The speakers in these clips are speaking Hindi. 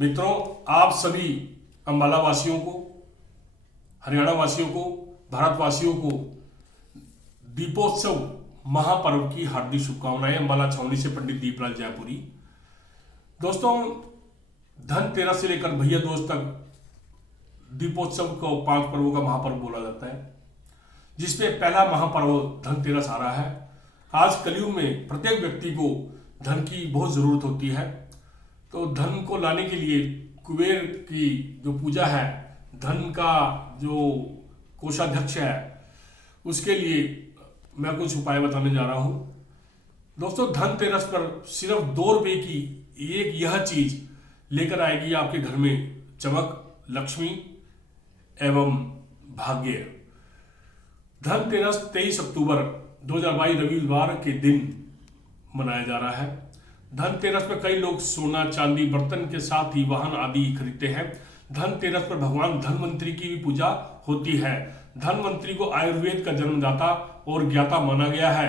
मित्रों, आप सभी अम्बाला वासियों को, हरियाणा वासियों को, भारतवासियों को दीपोत्सव महापर्व की हार्दिक शुभकामनाएं। अम्बाला छावनी से पंडित दीपलाल जयपुरी। दोस्तों, धनतेरस से लेकर भैया दूज तक दीपोत्सव को 5 पर्वों का महापर्व बोला जाता है, जिसमें पहला महापर्व धनतेरस आ रहा है। आज कलयुग में प्रत्येक व्यक्ति को धन की बहुत जरूरत होती है, तो धन को लाने के लिए कुबेर की जो पूजा है, धन का जो कोषाध्यक्ष है, उसके लिए मैं कुछ उपाय बताने जा रहा हूं। दोस्तों, धनतेरस पर सिर्फ 2 रुपए की एक यह चीज लेकर आएगी आपके घर में चमक, लक्ष्मी एवं भाग्य। धनतेरस 23 अक्टूबर 2022 रविवार के दिन मनाया जा रहा है। धनतेरस पर कई लोग सोना, चांदी, बर्तन के साथ ही वाहन आदि खरीदते हैं। धनतेरस पर भगवान धनवंतरी की भी पूजा होती है। धनवंतरी को आयुर्वेद का जन्मदाता और ज्ञाता माना गया है।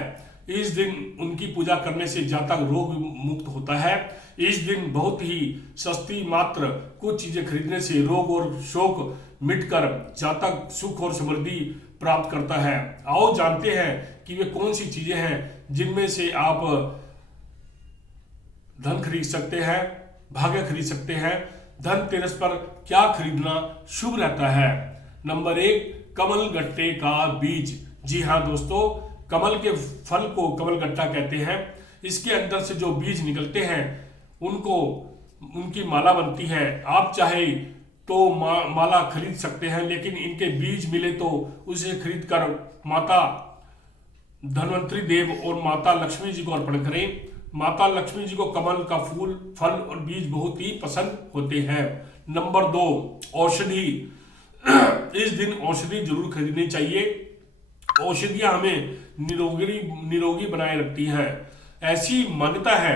इस दिन उनकी पूजा करने से जातक रोग मुक्त होता है। इस दिन बहुत ही सस्ती मात्र कुछ चीजें खरीदने से रोग और शोक मिटकर जातक सुख और समृद्धि प्राप्त करता है। आओ जानते हैं कि वे कौन सी चीजें हैं जिनमें से आप धन खरीद सकते हैं, भाग्य खरीद सकते हैं। धनतेरस पर क्या खरीदना शुभ रहता है? नंबर 1, कमल गट्टे का बीज। जी हाँ दोस्तों, कमल के फल को कमल गट्टा कहते हैं। इसके अंदर से जो बीज निकलते हैं उनकी माला बनती है। आप चाहे तो माला खरीद सकते हैं, लेकिन इनके बीज मिले तो उसे खरीद कर माता धनवंतरी देव और माता लक्ष्मी जी को अर्पण करें। माता लक्ष्मी जी को कमल का फूल, फल और बीज बहुत ही पसंद होते हैं। नंबर 2, औषधि। इस दिन औषधि जरूर खरीदनी चाहिए। औषधियां हमें निरोगी बनाए रखती हैं। ऐसी मान्यता है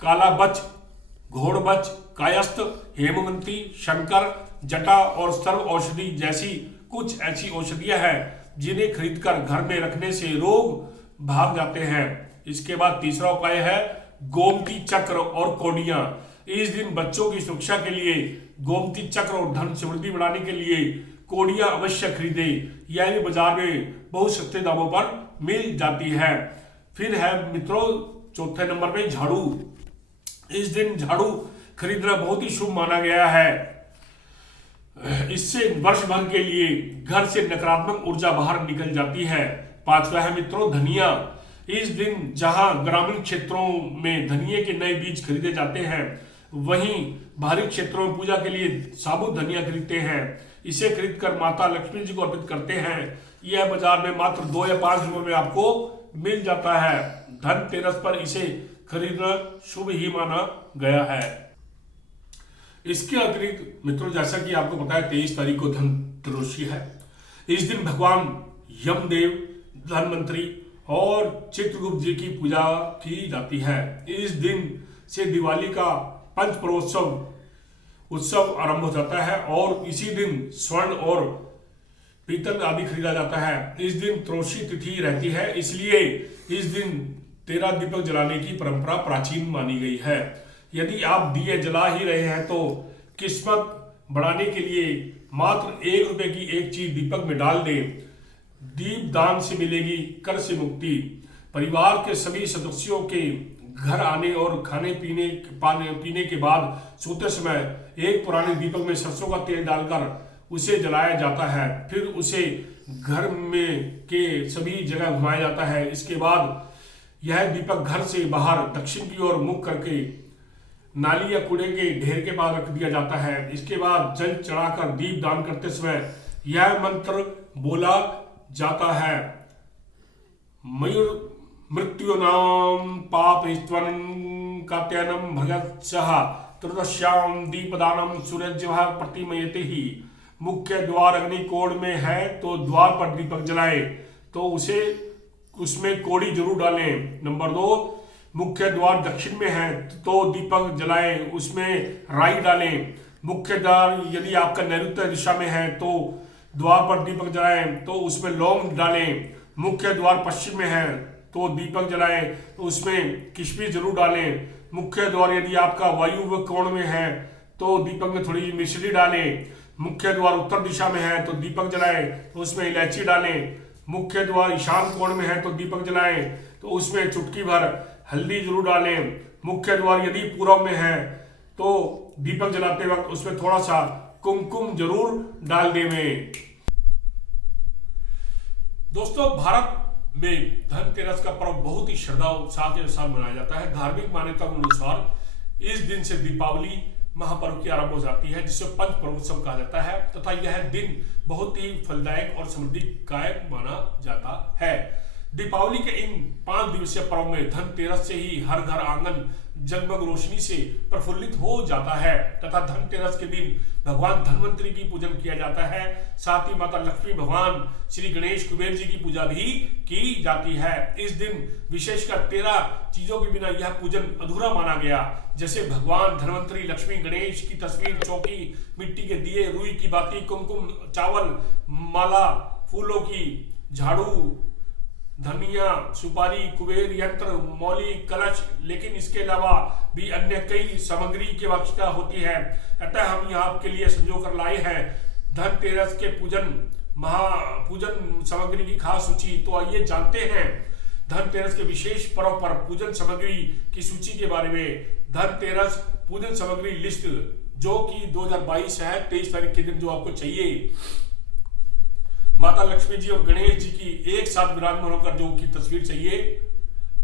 काला बच, घोड़ बच, कायस्थ, हेमवंती, शंकर, जटा और सर्व औषधि जैसी कुछ ऐसी औषधियां हैं जिन्हें खरीदकर घर में रखने से रोग भाग जाते हैं। इसके बाद तीसरा उपाय है गोमती चक्र और कौड़ियां। इस दिन बच्चों की सुरक्षा के लिए गोमती चक्र और धन समृद्धि बढ़ाने के लिए कौड़ियां अवश्य खरीदे। यह भी बाजार में बहुत सस्ते दामों पर मिल जाती है। फिर है मित्रों चौथे नंबर पे झाड़ू। इस दिन झाड़ू खरीदना बहुत ही शुभ माना गया है। इससे वर्ष भर के लिए घर से नकारात्मक ऊर्जा बाहर निकल जाती है। 5वां है मित्रों धनिया। इस दिन जहां ग्रामीण क्षेत्रों में धनिये के नए बीज खरीदे जाते हैं, वहीं बाहरी क्षेत्रों में पूजा के लिए साबुत धनिया खरीदते हैं। इसे खरीदकर माता लक्ष्मी जी को अर्पित करते हैं। यह बाजार में मात्र 2 या 5 रुपए में आपको मिल जाता है। धनतेरस पर इसे खरीदना शुभ ही माना गया है। इसके अतिरिक्त मित्रों, जैसा कि आपको पता है 23 तारीख को धनत्रयोदशी है। इस दिन भगवान यमदेव, धनवंतरी और चित्रगुप्त जी की पूजा की जाती है। इस दिन से दिवाली का पंच उत्सव आरंभ हो जाता है और इसी दिन स्वर्ण और पीतल आदि खरीदा जाता है। इस दिन त्रयोदशी तिथि रहती है, इसलिए इस दिन 13 दीपक जलाने की परंपरा प्राचीन मानी गई है। यदि आप दिए जला ही रहे हैं तो किस्मत बढ़ाने के लिए मात्र 1 रुपए की एक चीज दीपक में डाल दें। दीप दान से मिलेगी कर से मुक्ति। परिवार के सभी सदस्यों के घर आने और खाने पीने के बाद सोते समय एक पुराने दीपक में सरसों का तेल डालकर उसे जलाया जाता है। फिर उसे घर में के सभी जगह घुमाया जाता है। इसके बाद यह दीपक घर से बाहर दक्षिण की ओर मुख करके नाली या कूड़े के ढेर के पास रख दिया जाता है। इसके बाद जल चढ़ाकर दीप दान करते समय यह मंत्र बोला जाता है, मयूर मृत्यु नाम पाप हिस्त्वनं कात्यायनम भगत्सः त्रयोदश्याम दीपदानम सूर्यज्यः प्रतिमयते ही। मुख्य द्वार अग्निकोण में है तो द्वार पर दीपक जलाए तो उसमें कोड़ी जरूर डालें। नंबर 2, मुख्य द्वार दक्षिण में है तो दीपक जलाएं, उसमें राई डालें। मुख्य द्वार यदि आपका नैऋत्य दिशा में है तो द्वार पर दीपक जलाएं तो उसमें लौंग डालें। मुख्य द्वार पश्चिम में है तो दीपक जलाएं तो उसमें किशमिश जरूर डालें। मुख्य द्वार यदि आपका वायु कोण में है तो दीपक में थोड़ी मिश्री डालें। मुख्य द्वार उत्तर दिशा में है तो दीपक जलाएं तो उसमें इलायची डालें। मुख्य द्वार ईशान कोण में है तो दीपक जलाएं तो उसमें चुटकी भर हल्दी जरूर डालें। मुख्य द्वार यदि पूर्व में है तो दीपक जलाते वक्त उसमें थोड़ा सा कुमकुम जरूर डाल दें। दोस्तों, भारत में धनतेरस का पर्व बहुत ही श्रद्धा उत्साह के साथ मनाया जाता है। धार्मिक मान्यता के अनुसार इस दिन से दीपावली महापर्व की आरंभ हो जाती है, जिसे पंच पर्वोत्सव कहा जाता है तथा यह दिन बहुत ही फलदायक और समृद्धिदायक माना जाता है। दीपावली के इन 5 दिवसीय पर्व में धनतेरस से ही हर घर आंगन जगमग रोशनी से प्रफुल्लित हो जाता है तथा धनतेरस के दिन भगवान धन्वंतरी की पूजन किया जाता है। साथ ही माता लक्ष्मी, भगवान श्री गणेश, कुबेर जी की पूजा भी की जाती है। इस दिन विशेषकर 13 चीजों के बिना यह पूजन अधूरा माना गया, जैसे भगवान धन्वंतरी, लक्ष्मी, गणेश की तस्वीर, चौकी, मिट्टी के दिए, रुई की बाती, कुमकुम, चावल, माला, फूलों की झाड़ू, धनिया, सुपारी, कुबेर यंत्र, मौली, कलश, लेकिन इसके अलावा भी अन्य कई सामग्री की आवश्यकता होती है। अतः हम यहाँ आपके लिए संजो कर लाए हैं धनतेरस के पूजन सामग्री की खास सूची। तो आइए जानते हैं धनतेरस के विशेष पर्व पर पूजन सामग्री की सूची के बारे में। धनतेरस पूजन सामग्री लिस्ट जो कि 2022 है, 23 तारीख के दिन जो आपको चाहिए। माता लक्ष्मी जी और गणेश जी की एक साथ विराजमान होकर जो की तस्वीर चाहिए।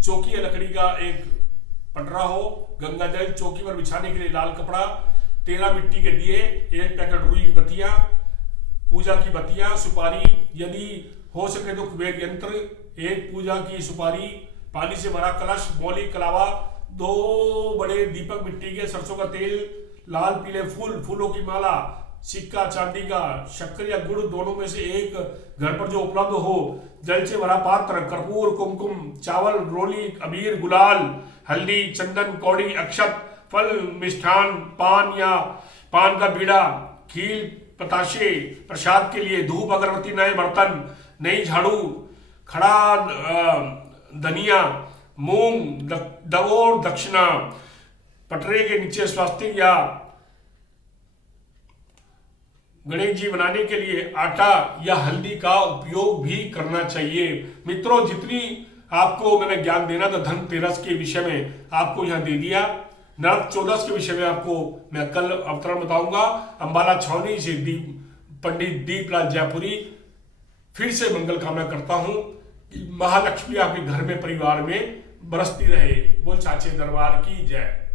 चौकी या लकड़ी का एक पटरा हो, गंगा जल, चौकी पर बिछाने के लिए लाल कपड़ा, 13 मिट्टी के दिए, 1 पैकेट रुई की बत्तियां, पूजा की बत्तियां, सुपारी, यदि हो सके तो कुबेर यंत्र, 1 पूजा की सुपारी, पानी से भरा कलश, मौली, कलावा, 2 बड़े दीपक मिट्टी के, सरसों का तेल, लाल पीले फूल, फूलों की माला, सिक्का चांदी का, शक्कर या गुड़ दोनों में से एक घर पर जो उपलब्ध हो, जल से भरा पात्र, कर्पूर, कुमकुम, चावल, रोली, अबीर, गुलाल, हल्दी, चंदन, कौड़ी, अक्षत, फल, मिष्ठान, पान या पान का बीड़ा, खील, पताशे, प्रसाद के लिए धूप, अगरबत्ती, नए बर्तन, नई झाड़ू, खड़ा धनिया, मूंग, दवोर, दक्षिणा, पटरे के नीचे स्वास्तिक या गणेश जी बनाने के लिए आटा या हल्दी का उपयोग भी करना चाहिए। मित्रों, जितनी आपको मैंने ज्ञान देना था धनतेरस के विषय में आपको यहां दे दिया। नरक चौदस के विषय में आपको मैं कल अवतरण बताऊंगा। अंबाला छावनी से पंडित दीपलाल जयपुरी फिर से मंगल कामना करता हूं कि महालक्ष्मी आपके घर में, परिवार में बरसती रहे। बोल चाचे दरबार की जय।